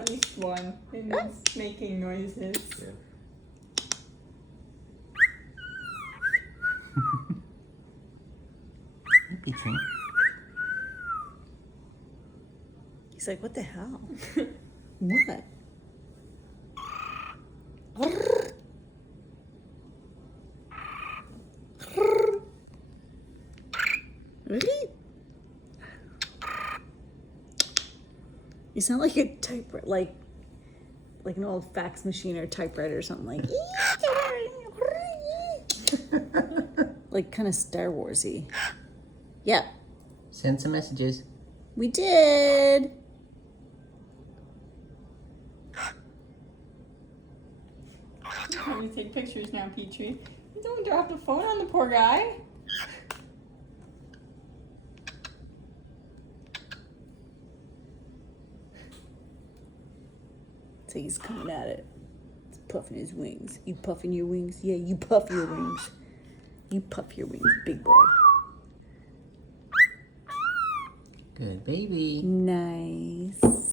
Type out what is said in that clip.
at least one, and it's making noises. Yeah. Pizza. He's like, what the hell? What? Really? You sound like a typewriter, like an old fax machine or typewriter or something like. Like kind of Star Warsy. Yeah, Send some messages. we did. Time to take pictures now, Petrie. Don't drop the phone on the poor guy. So he's coming at it. He's puffing his wings. You puffing your wings? Yeah, you puff your wings. You puff your wings, big boy. Good baby. Nice.